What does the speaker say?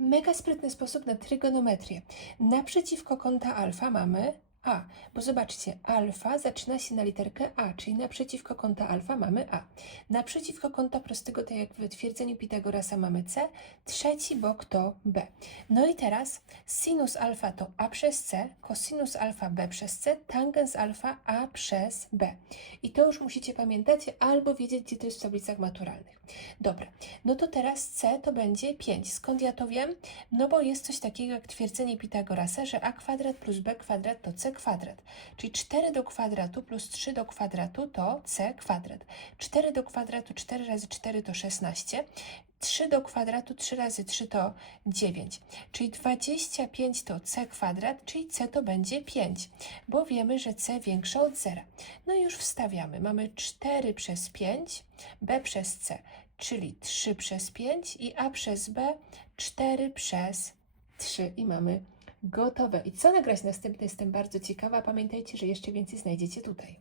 Mega sprytny sposób na trygonometrię. Naprzeciwko kąta alfa mamy A, bo zobaczcie, alfa zaczyna się na literkę A, czyli naprzeciwko kąta alfa mamy A. Naprzeciwko kąta prostego, tak jak w twierdzeniu Pitagorasa mamy C, trzeci bok to B. No i teraz sinus alfa to A przez C, cosinus alfa B przez C, tangens alfa A przez B. I to już musicie pamiętać albo wiedzieć, gdzie to jest w tablicach maturalnych. Dobra, no to teraz C to będzie 5. Skąd ja to wiem? No bo jest coś takiego jak twierdzenie Pitagorasa, że a kwadrat plus b kwadrat to c kwadrat. Czyli 4 do kwadratu plus 3 do kwadratu to c kwadrat. 4 do kwadratu 4 razy 4 to 16. 3 do kwadratu 3 razy 3 to 9. Czyli 25 to c kwadrat, czyli c to będzie 5, bo wiemy, że c większe od zera. No i już wstawiamy. Mamy 4 przez 5, b przez c, czyli 3 przez 5 i a przez b 4 przez 3 i mamy gotowe. I co nagrać następne? Jestem bardzo ciekawa. Pamiętajcie, że jeszcze więcej znajdziecie tutaj.